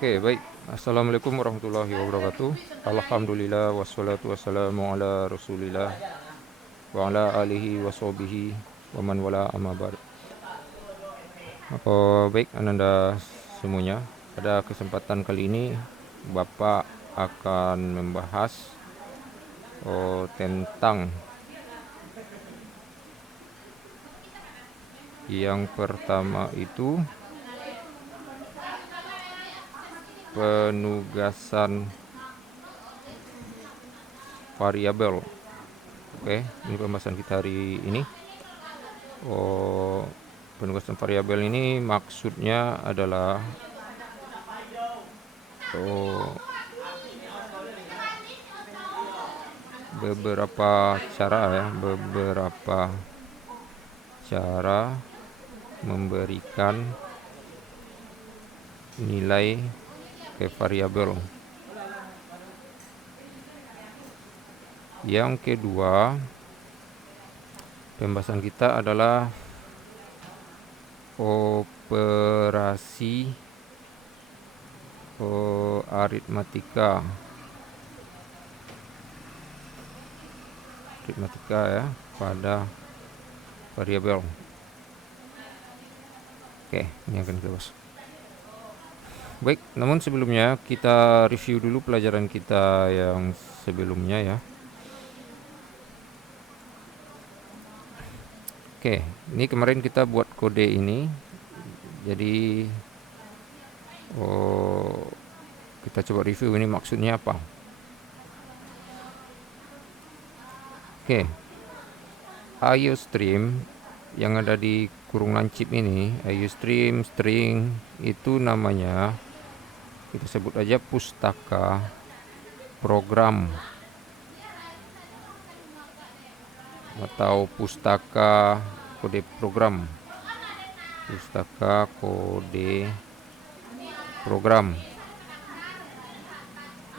Oke, baik. Assalamualaikum warahmatullahi wabarakatuh. Alhamdulillah wassalatu wassalamu ala Rasulillah wa ala alihi washabihi wa man wala amma ba'd. Baik Ananda semuanya. Pada kesempatan kali ini Bapak akan membahas tentang yang pertama itu penugasan variabel. Oke, ini pembahasan kita hari ini. Penugasan variabel ini maksudnya adalah beberapa cara memberikan nilai ke variabel. Yang kedua, pembahasan kita adalah operasi aritmatika ya pada variabel. Oke, ini akan kita bahas. Baik, namun sebelumnya kita review dulu pelajaran kita yang sebelumnya ya. Oke, ini kemarin kita buat kode ini. Jadi kita coba review ini maksudnya apa. Oke, IOStream yang ada di kurung lancip ini, IOStream string, itu namanya kita sebut aja pustaka program atau pustaka kode program. Pustaka kode program.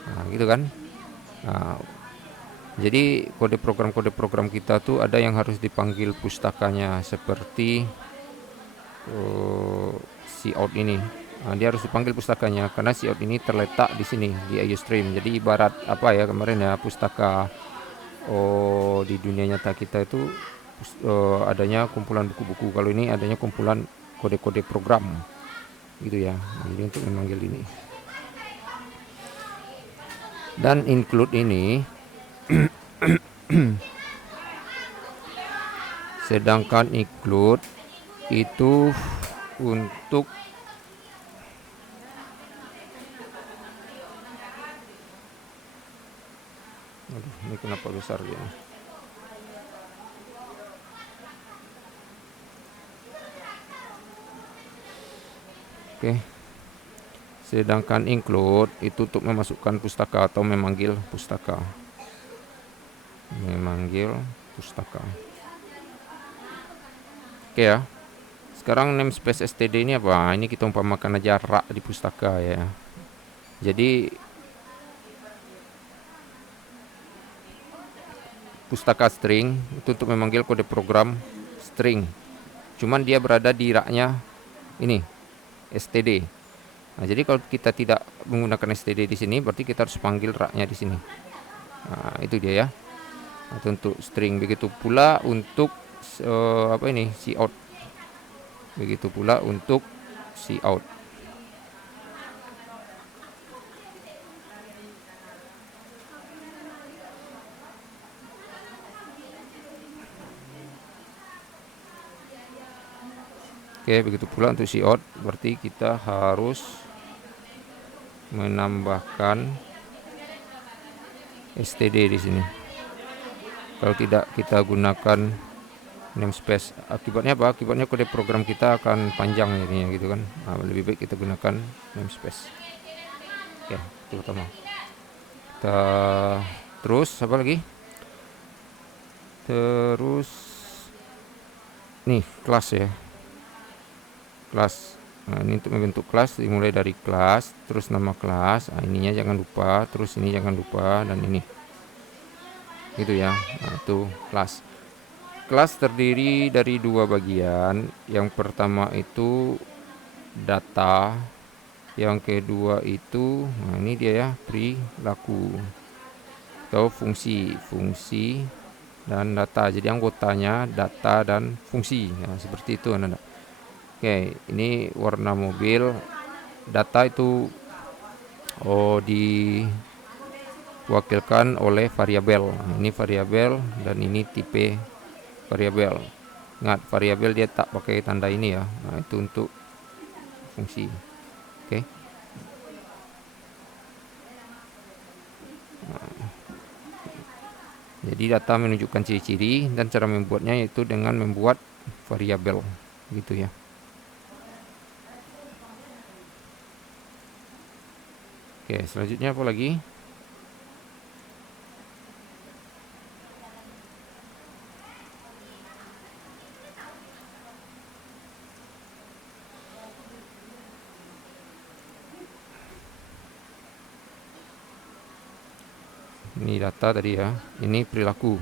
Nah, gitu kan. Nah, jadi kode program kita tuh ada yang harus dipanggil pustakanya, seperti cout ini. Nah, dia harus dipanggil pustakanya karena cout ini terletak di sini di IOStream. Jadi ibarat apa ya kemarin ya, pustaka di dunia nyata kita itu adanya kumpulan buku-buku. Kalau ini adanya kumpulan kode-kode program gitu ya. Jadi untuk memanggil ini. Dan include ini sedangkan include itu untuk ini kenapa besar gini. Oke. Sedangkan include itu untuk memasukkan pustaka atau memanggil pustaka. Oke ya. Sekarang namespace std ini apa? Ini kita umpamakan aja rak di pustaka ya. Jadi pustaka string itu untuk memanggil kode program string. Cuman dia berada di raknya ini std. Nah, jadi kalau kita tidak menggunakan std di sini, berarti kita harus panggil raknya di sini. Nah, itu dia ya. Atau untuk string. Begitu pula untuk cout. Begitu pula untuk cout. Oke, begitu pula untuk cout, berarti kita harus menambahkan std di sini. Kalau tidak kita gunakan namespace, akibatnya apa? Akibatnya kode program kita akan panjang jadinya gitu kan. Nah, lebih baik kita gunakan namespace. Oke, itu pertama. Terus apa lagi? Terus nih kelas ya. Kelas. Nah, ini untuk membentuk kelas dimulai dari kelas, terus nama kelas. Nah, ininya jangan lupa, terus ini jangan lupa, dan ini. Gitu ya. Nah, itu kelas. Kelas terdiri dari dua bagian. Yang pertama itu data Yang kedua itu, nah ini dia ya, perilaku atau fungsi dan data. Jadi anggotanya data dan fungsi. Nah, seperti itu anak-anak. Oke, ini warna mobil. Data itu diwakilkan oleh variabel. Nah, ini variabel dan ini tipe variabel. Ingat, variabel dia tak pakai tanda ini ya. Nah, itu untuk fungsi. Oke. Jadi data menunjukkan ciri-ciri dan cara membuatnya yaitu dengan membuat variabel gitu ya. Oke, selanjutnya apa lagi? Ini data tadi ya. Ini perilaku.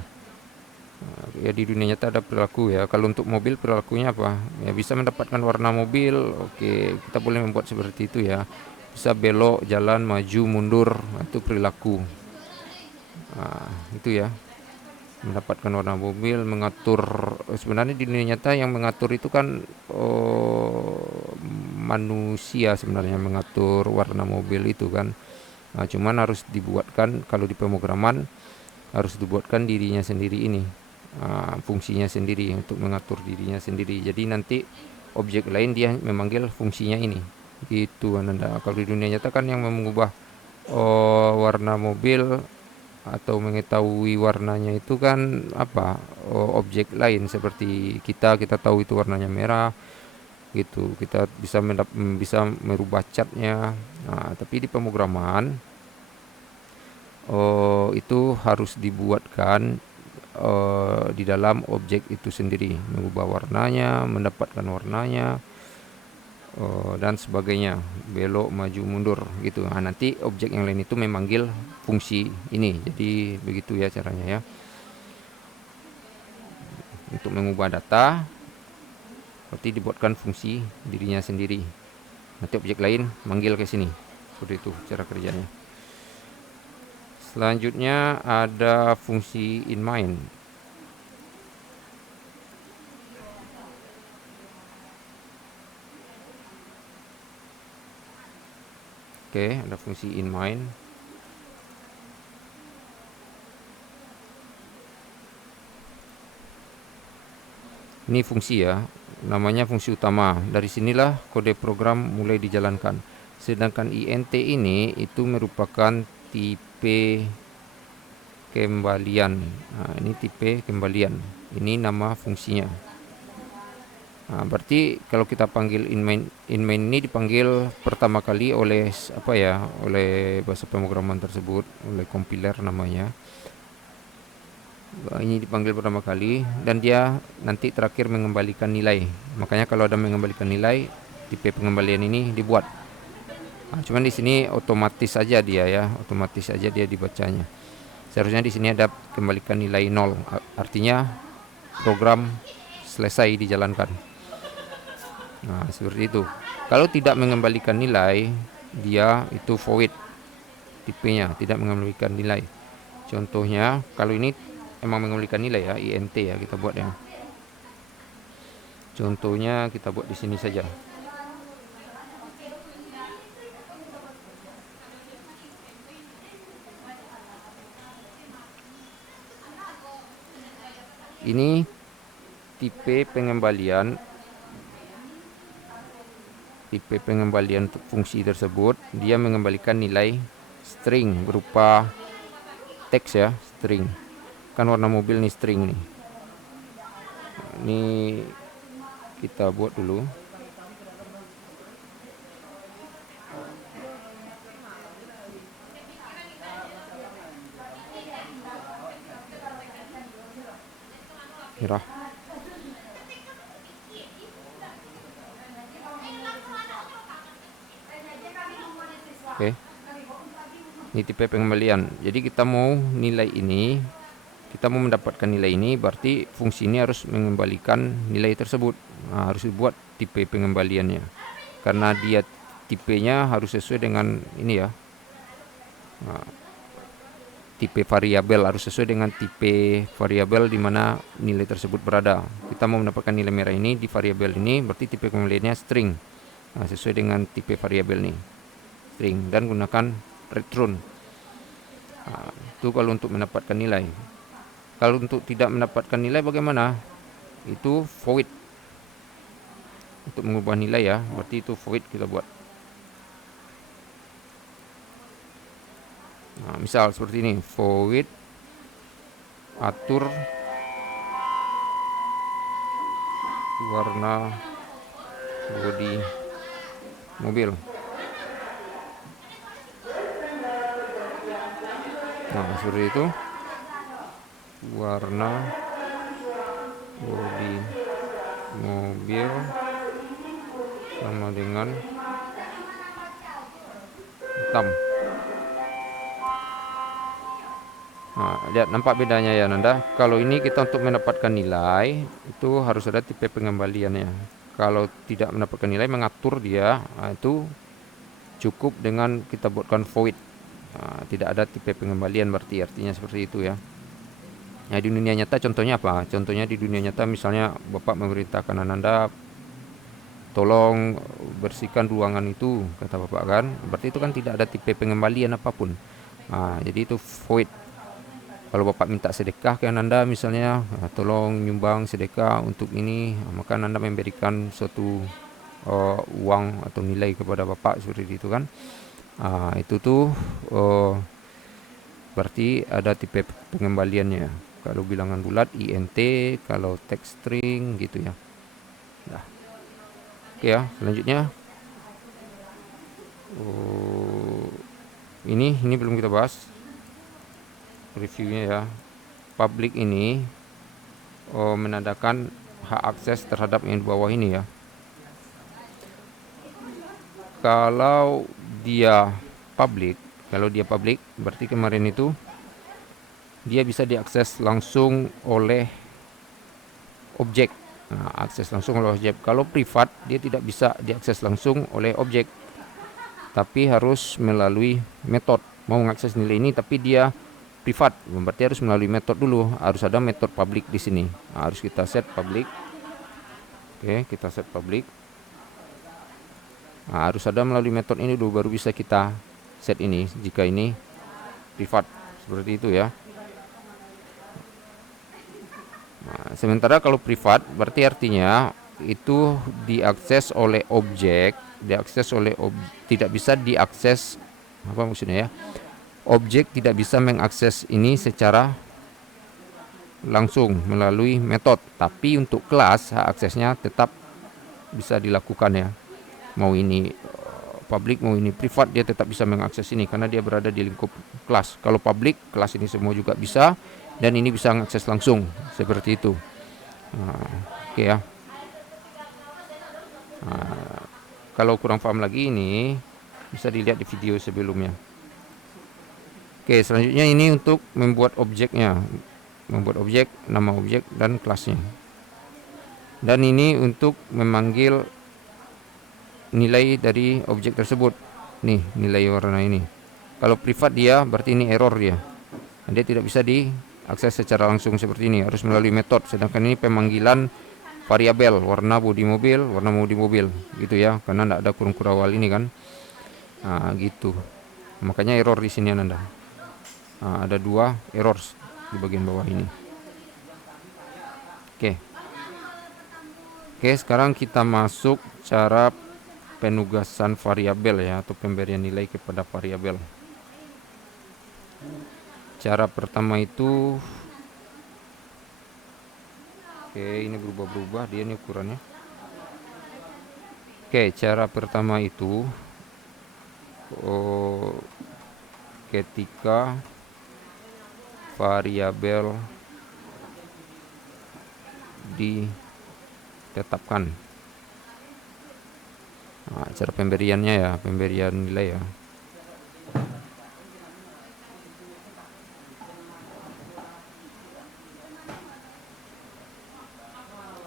Ya di dunia nyata ada perilaku ya. Kalau untuk mobil perilakunya apa? Ya bisa mendapatkan warna mobil. Oke, kita boleh membuat seperti itu ya. Bisa belok, jalan, maju, mundur. Nah, itu perilaku. Nah, itu ya. Mendapatkan warna mobil, mengatur. Sebenarnya di dunia nyata yang mengatur itu kan manusia sebenarnya mengatur warna mobil itu kan. Nah, cuman harus dibuatkan kalau di pemrograman harus dibuatkan dirinya sendiri ini, fungsinya sendiri untuk mengatur dirinya sendiri. Jadi nanti objek lain dia memanggil fungsinya ini. Gitu Ananda. Kalau di dunia nyata kan yang mengubah warna mobil atau mengetahui warnanya itu kan apa? Objek lain seperti kita tahu itu warnanya merah gitu. Kita bisa merubah catnya. Nah, tapi di pemrograman itu harus dibuatkan di dalam objek itu sendiri, mengubah warnanya, mendapatkan warnanya, dan sebagainya, belok, maju, mundur gitu. Nah, nanti objek yang lain itu memanggil fungsi ini. Jadi begitu ya caranya ya. Untuk mengubah data, berarti dibuatkan fungsi dirinya sendiri. Nanti objek lain manggil ke sini. Seperti itu cara kerjanya. Selanjutnya ada fungsi inMind. Oke, ada fungsi inMind. Ini fungsi ya, namanya fungsi utama. Dari sinilah kode program mulai dijalankan. Sedangkan int ini itu merupakan tipe kembalian. Nah, ini tipe kembalian. Ini nama fungsinya. Nah, berarti kalau kita panggil inMain ini dipanggil pertama kali oleh apa ya? Oleh bahasa pemrograman tersebut, oleh compiler namanya. Ini dipanggil pertama kali dan dia nanti terakhir mengembalikan nilai. Makanya kalau ada mengembalikan nilai, tipe pengembalian ini dibuat. Nah, cuman di sini otomatis saja dia ya, otomatis saja dia dibacanya. Seharusnya di sini ada kembalikan nilai 0. Artinya program selesai dijalankan. Nah, seperti itu. Kalau tidak mengembalikan nilai, dia itu void tipenya, tidak mengembalikan nilai. Contohnya, kalau ini emang mengembalikan nilai ya, int ya, kita buat ya. Contohnya kita buat di sini saja. Ini tipe pengembalian fungsi tersebut. Dia mengembalikan nilai string berupa teks ya, string. Kan warna mobil nih string nih. Ini kita buat dulu. Merah. Oke. Ini tipe pengembalian. Jadi kita mau nilai ini, kita mau mendapatkan nilai ini, berarti fungsi ini harus mengembalikan nilai tersebut. Nah, harus dibuat tipe pengembaliannya. Karena dia tipenya harus sesuai dengan ini ya. Nah, tipe variabel harus sesuai dengan tipe variabel di mana nilai tersebut berada. Kita mau mendapatkan nilai merah ini di variabel ini, berarti tipe pengembaliannya string. Nah, sesuai dengan tipe variabel ini, string, dan gunakan return. Nah, itu kalau untuk mendapatkan nilai. Kalau untuk tidak mendapatkan nilai bagaimana? Itu void. Untuk mengubah nilai ya, berarti itu void kita buat. Nah, misal seperti ini, void atur warna bodi mobil. Nah, seperti itu, warna bodi mobil sama dengan hitam. Nah, lihat nampak bedanya ya Nanda. Kalau ini kita untuk mendapatkan nilai itu harus ada tipe pengembaliannya. Kalau tidak mendapatkan nilai mengatur dia, nah, itu cukup dengan kita buatkan void. Nah, tidak ada tipe pengembalian, berarti artinya seperti itu ya. Nah, di dunia nyata contohnya apa? Contohnya di dunia nyata misalnya Bapak memerintahkan Ananda tolong bersihkan ruangan itu, kata Bapak kan. Berarti itu kan tidak ada tipe pengembalian apapun. Nah, jadi itu void. Kalau Bapak minta sedekah ke Ananda misalnya, tolong nyumbang sedekah untuk ini, maka Ananda memberikan suatu uang atau nilai kepada Bapak seperti itu kan. Itu tuh berarti ada tipe pengembaliannya. Kalau bilangan bulat int, kalau text string gitu ya. Nah, oke ya, selanjutnya ini belum kita bahas reviewnya ya. Public ini menandakan hak akses terhadap yang di bawah ini ya. Kalau dia public berarti kemarin itu dia bisa diakses langsung oleh objek. Nah, akses langsung oleh objek. Kalau privat dia tidak bisa diakses langsung oleh objek, tapi harus melalui metode. Mau mengakses nilai ini tapi dia privat, berarti harus melalui metode dulu. Harus ada metode public di sini. Nah, harus kita set public. Oke, kita set public. Nah, harus ada melalui metode ini dulu baru bisa kita set ini. Jika ini privat seperti itu ya. Nah, sementara kalau privat berarti artinya itu diakses oleh objek, tidak bisa diakses, apa maksudnya ya? Objek tidak bisa mengakses ini secara langsung melalui metode, tapi untuk kelas hak aksesnya tetap bisa dilakukan ya. Mau ini public mau ini privat dia tetap bisa mengakses ini karena dia berada di lingkup kelas. Kalau public, kelas ini semua juga bisa, dan ini bisa mengakses langsung seperti itu. Oke ya. Kalau kurang paham lagi ini bisa dilihat di video sebelumnya. Oke, selanjutnya ini untuk membuat objeknya, membuat objek, nama objek dan kelasnya. Dan ini untuk memanggil nilai dari objek tersebut. Nih, nilai warna ini. Kalau privat dia berarti ini error dia. Dia tidak bisa diakses secara langsung seperti ini, harus melalui metode. Sedangkan ini pemanggilan variabel warna bodi mobil gitu ya, karena tidak ada kurung kurawal ini kan. Nah, gitu. Makanya error di sini Anda. Nah, ada 2 error di bagian bawah ini. Oke, sekarang kita masuk cara penugasan variabel ya, atau pemberian nilai kepada variabel. Cara pertama itu, oke, ini berubah-berubah dia nih ukurannya. Oke, cara pertama itu ketika variabel ditetapkan. Nah, cara pemberiannya ya, pemberian nilai ya.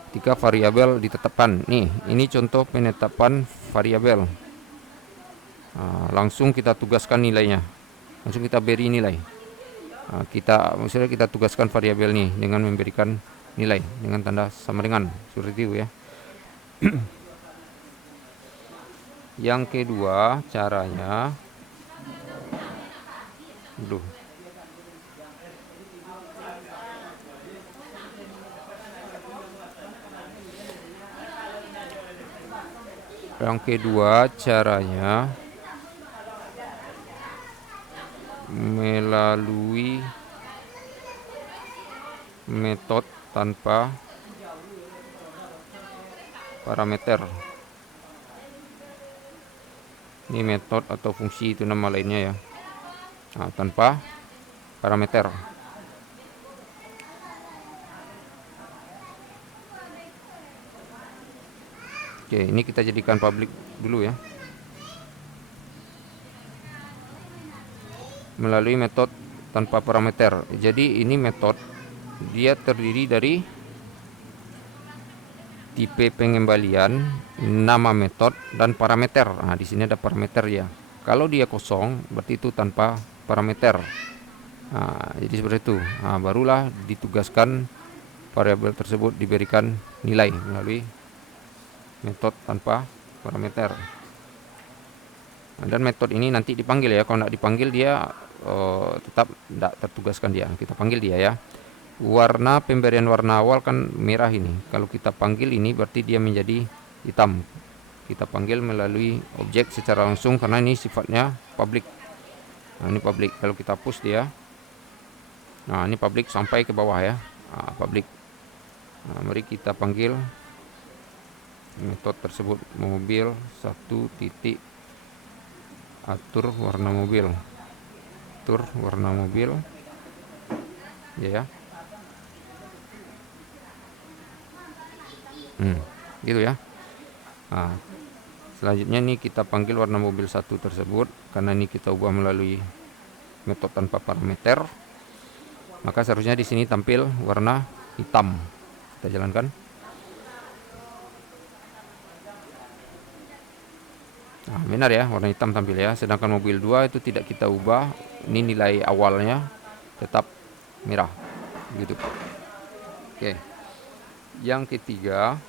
Ketika variabel ditetapkan. Nih, ini contoh penetapan variabel. Langsung kita tugaskan nilainya, langsung kita beri nilai. Misalnya kita tugaskan variabel ini dengan memberikan nilai dengan tanda sama dengan, seperti itu ya. Yang kedua caranya, melalui metode tanpa parameter. Ini metode atau fungsi, itu nama lainnya ya. Tanpa parameter. Oke, ini kita jadikan public dulu ya. Melalui metode tanpa parameter. Jadi ini metode, dia terdiri dari tipe pengembalian, nama metode, dan parameter. Di sini ada parameter ya. Kalau dia kosong, berarti itu tanpa parameter. Jadi seperti itu. Barulah ditugaskan variabel tersebut diberikan nilai melalui metode tanpa parameter. Dan metode ini nanti dipanggil ya. Kalau tidak dipanggil dia tetap tidak tertugaskan dia. Kita panggil dia ya. Warna pemberian warna awal kan merah ini. Kalau kita panggil ini berarti dia menjadi hitam. Kita panggil melalui objek secara langsung karena ini sifatnya public. Ini public. Kalau kita push dia, ini public sampai ke bawah ya. Public. Mari kita panggil metode tersebut, mobil 1 titik atur warna mobil. Atur warna mobil ya. Gitu ya. Selanjutnya nih kita panggil warna mobil 1 tersebut, karena ini kita ubah melalui metode tanpa parameter, maka seharusnya di sini tampil warna hitam. Kita jalankan. Benar ya, warna hitam tampil ya. Sedangkan mobil 2 itu tidak kita ubah, ini nilai awalnya tetap merah gitu. Oke. Yang ketiga,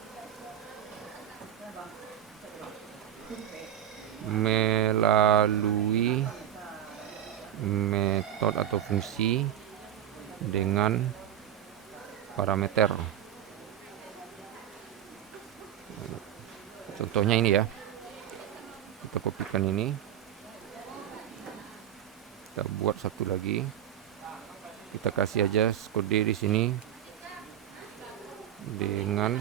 melalui metode atau fungsi dengan parameter. Contohnya ini ya. Kita kopikan ini. Kita buat satu lagi. Kita kasih aja kode di sini dengan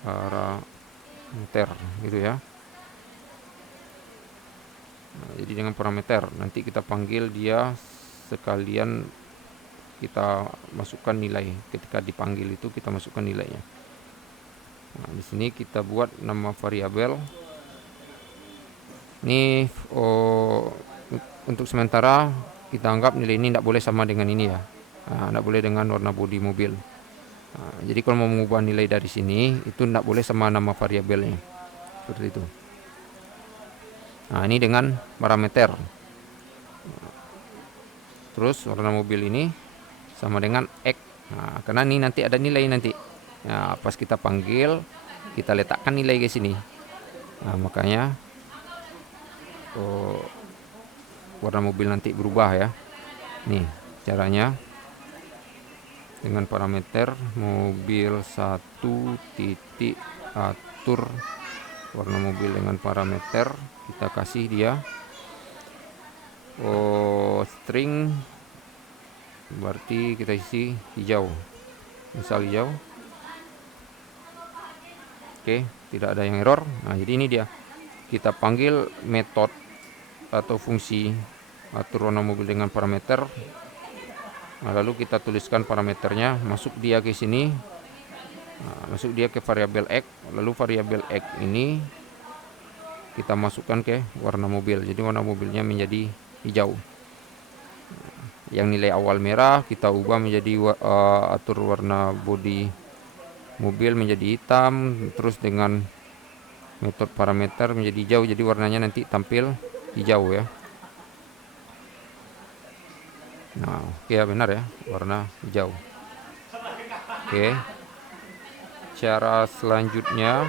parameter gitu ya. Jadi dengan parameter nanti kita panggil dia, sekalian kita masukkan nilai. Ketika dipanggil itu kita masukkan nilainya. Di sini kita buat nama variabel. Ini untuk sementara kita anggap nilai ini tidak boleh sama dengan ini ya. Tidak boleh dengan warna bodi mobil. Jadi kalau mau mengubah nilai dari sini itu tidak boleh sama nama variabelnya. Seperti itu. Ini dengan parameter. Terus warna mobil ini sama dengan X. Karena ini nanti ada nilai nanti. Pas kita panggil, kita letakkan nilai ke sini. Makanya warna mobil nanti berubah ya. Nih caranya. Dengan parameter mobil 1 titik atur warna mobil dengan parameter, kita kasih dia string, berarti kita isi hijau, misal hijau. Oke, tidak ada yang error. Jadi ini dia, kita panggil metode atau fungsi atur warna mobil dengan parameter. Lalu kita tuliskan parameternya, masuk dia ke sini, masuk dia ke variabel X. Lalu variabel X ini kita masukkan ke warna mobil. Jadi warna mobilnya menjadi hijau. Yang nilai awal merah kita ubah menjadi atur warna bodi mobil menjadi hitam. Terus dengan metode parameter menjadi hijau, jadi warnanya nanti tampil hijau ya. Nah, oke ya, benar ya, warna hijau. Oke. Cara selanjutnya,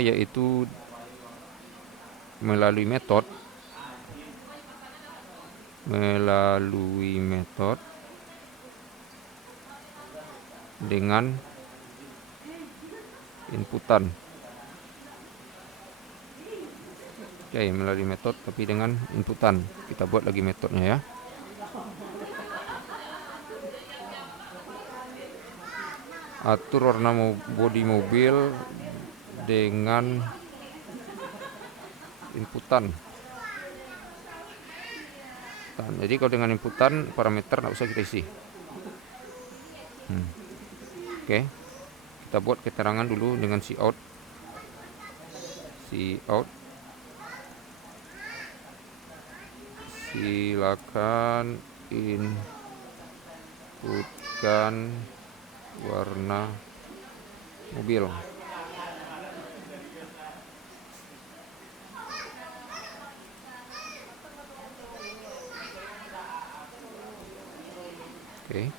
yaitu melalui metode dengan inputan. Oke, melalui metode tapi dengan inputan. Kita buat lagi metodenya ya. Atur warna bodi mobil dengan inputan. Jadi kalau dengan inputan, parameter nggak usah kita isi. Oke, kita buat keterangan dulu dengan cout. Silakan inputkan warna mobil. Oke.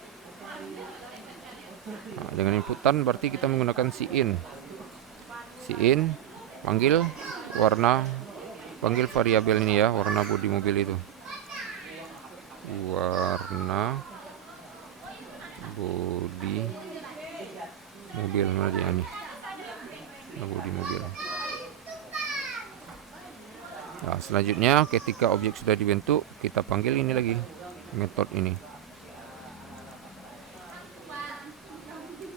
Nah, dengan inputan berarti kita menggunakan cin, panggil variabel ini ya, warna bodi mobil itu. Warna bodi mobil mana dia nih? Bodi mobil. Nah, selanjutnya ketika objek sudah dibentuk, kita panggil ini lagi, metode ini.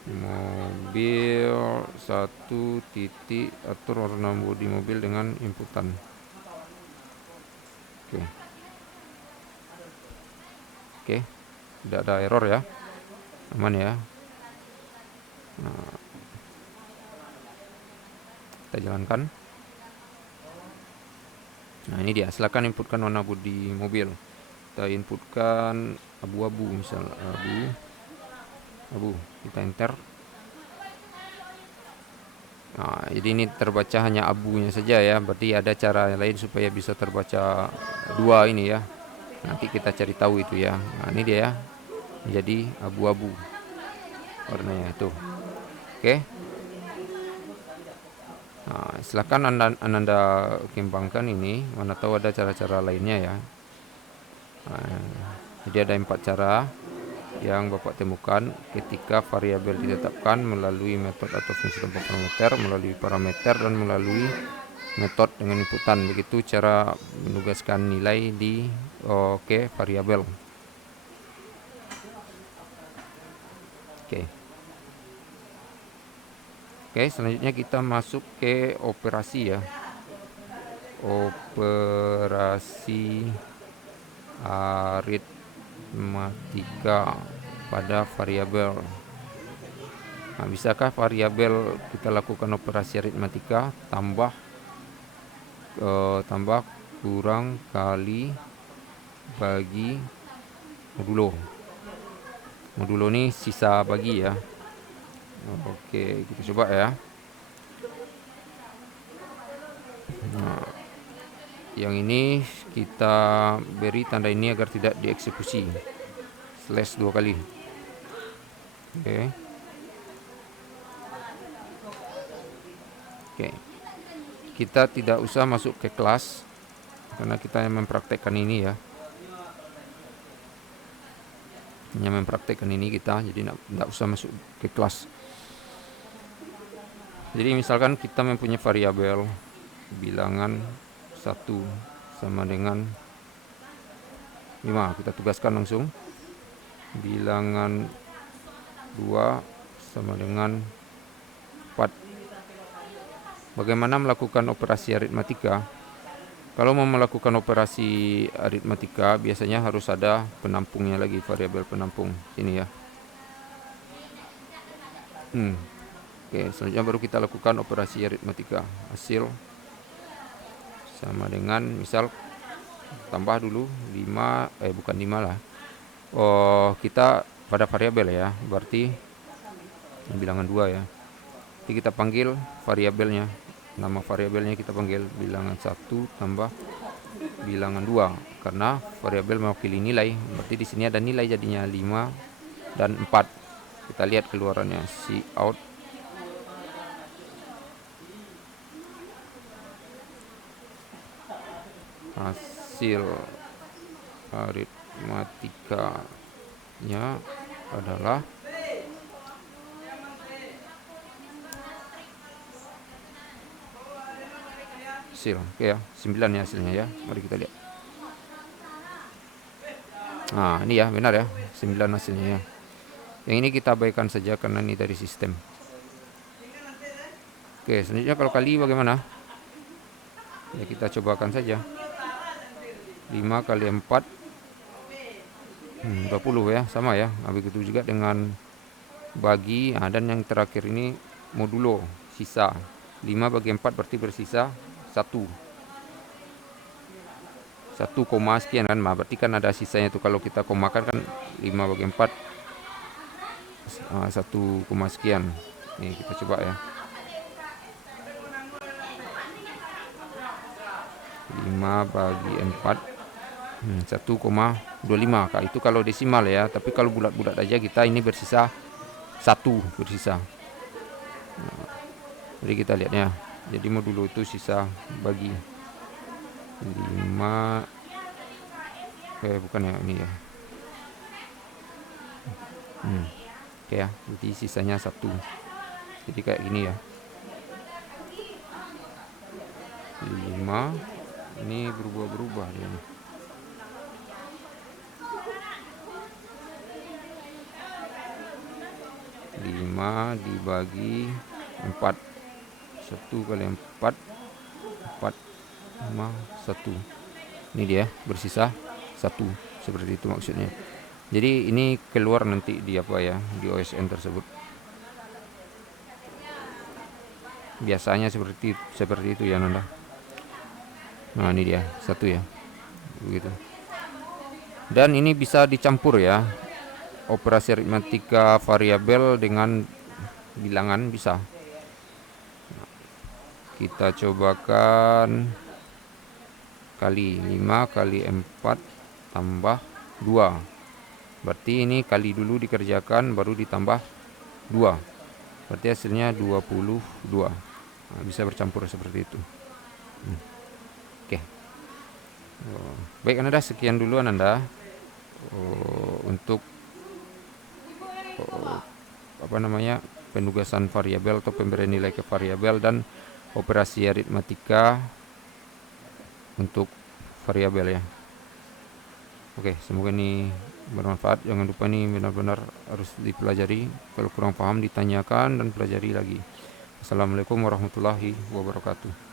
Mobil 1 titik, atur warna bodi mobil dengan inputan. Oke, tidak ada error ya, aman ya. Nah, kita jalankan. Nah, ini dia, silakan inputkan warna bodi mobil. Kita inputkan abu-abu, misal abu, kita enter. Nah, jadi ini terbaca hanya abunya saja ya, berarti ada cara lain supaya bisa terbaca dua ini ya. Nanti kita cari tahu itu ya. Nah, ini dia ya, menjadi abu-abu warnanya itu. Oke. Nah, silakan anda kembangkan ini, mana tahu ada cara-cara lainnya ya. Nah, jadi ada 4 cara yang Bapak temukan ketika variabel ditetapkan melalui metode atau fungsi tanpa parameter, melalui parameter, dan melalui metode dengan inputan. Begitu cara menugaskan nilai di variabel. Oke, selanjutnya kita masuk ke operasi ya. Operasi aritmatika pada variabel. Nah, bisakah variabel kita lakukan operasi aritmatika tambah kurang kali bagi modulo. Modulo ini sisa bagi ya. Oke, kita coba ya. Nah, yang ini kita beri tanda ini agar tidak dieksekusi, slash 2 kali. Oke. Kita tidak usah masuk ke kelas karena kita yang mempraktekkan ini ya. Hanya mempraktekkan ini kita, jadi tidak usah masuk ke kelas. Jadi misalkan kita mempunyai variabel bilangan 1 sama dengan 5, kita tugaskan langsung. Bilangan 2 sama dengan 4. Bagaimana melakukan operasi aritmatika? Kalau mau melakukan operasi aritmatika biasanya harus ada penampungnya lagi, variabel penampung ini ya. Oke, selanjutnya baru kita lakukan operasi aritmatika. Hasil sama dengan, misal tambah dulu 5, bukan 5 lah. Kita pada variabel ya, berarti bilangan 2 ya. Jadi kita panggil variabelnya, nama variabelnya kita panggil bilangan 1 tambah bilangan 2 karena variabel mewakili nilai, berarti di sini ada nilai jadinya 5 dan 4. Kita lihat keluarannya, Cout hasil aritmatikanya adalah hasil. Oke ya, 9 ya hasilnya ya. Mari kita lihat. Nah, ini ya, benar ya, 9 hasilnya ya. Yang ini kita abaikan saja karena ini dari sistem. Oke, selanjutnya kalau kali bagaimana? Ya kita cobakan saja. 5 kali 4 20 ya, sama ya. Nah, begitu juga dengan bagi, dan yang terakhir ini modulo, sisa. 5 bagi 4 berarti bersisa 1 koma sekian kan, berarti kan ada sisanya itu. Kalau kita komakan kan 5 bagi 4 1 koma sekian. Nih kita coba ya, 5 bagi 4 1,25. Itu kalau desimal ya, tapi kalau bulat-bulat aja kita ini bersisa 1 bersisa. Jadi kita lihatnya, jadi modulo itu sisa bagi 5 bukan ya, ini ya. Oke ya, jadi sisanya 1. Jadi kayak gini ya, 5 ini berubah-berubah dia nih. 5 dibagi 4, 1 kali 4 5 1. Ini dia bersisa 1, seperti itu maksudnya. Jadi ini keluar nanti di apa ya, di OSN tersebut. Biasanya seperti itu ya Nanda. Nah ini dia 1 ya, begitu. Dan ini bisa dicampur ya, operasi aritmatika variabel dengan bilangan bisa. Kita cobakan kali 5 kali 4 tambah 2. Berarti ini kali dulu dikerjakan baru ditambah 2. Berarti hasilnya 22. Nah, bisa bercampur seperti itu. Oke. Baik Anda, sekian dulu Anda untuk penugasan variabel atau pemberian nilai ke variabel dan operasi aritmatika untuk variabel ya. Oke, semoga ini bermanfaat. Jangan lupa ini benar-benar harus dipelajari. Kalau kurang paham ditanyakan dan pelajari lagi. Assalamualaikum warahmatullahi wabarakatuh.